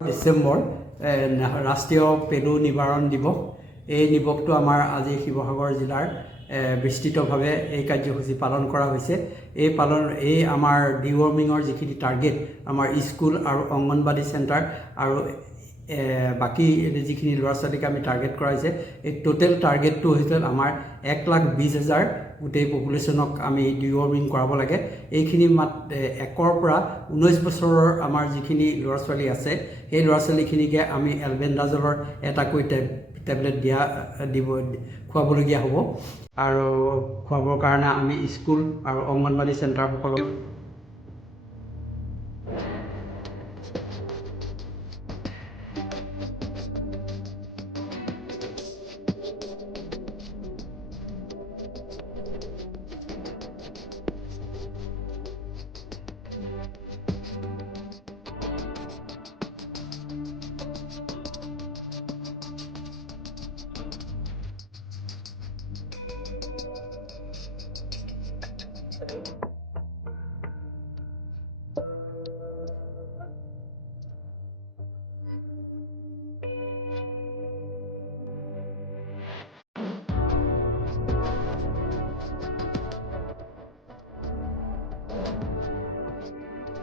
ডিচেম্বৰ ৰাষ্ট্ৰীয় পেলু নিবাৰণ দিৱস। এই দিৱসটো আমাৰ আজি শিৱসাগৰ জিলাৰ বিস্তৃতভাৱে এই কাৰ্যসূচী পালন কৰা হৈছে। এই আমাৰ ডিৱৰ্মিঙৰ যিখিনি টাৰ্গেট আমাৰ স্কুল আৰু অংগনবাদী চেণ্টাৰ আৰু বাকী যিখিনি ল'ৰা ছোৱালীক আমি টাৰ্গেট কৰা হৈছে, এই টোটেল টাৰ্গেটটো হৈছে আমাৰ 1,20,000 গোটেই পপুলেশ্যনক আমি ডিৱৰ্মিং কৰাব লাগে। এইখিনি 1 পৰা 19 বছৰৰ আমাৰ যিখিনি ল'ৰা ছোৱালী আছে, সেই ল'ৰা ছোৱালীখিনিকে আমি এলবেণ্ডাজলৰ এটাকৈ টেবলেট খুৱাবলগীয়া হ'ব। আৰু খুৱাবৰ কাৰণে আমি স্কুল আৰু অংগনবাদী চেণ্টাৰসকলক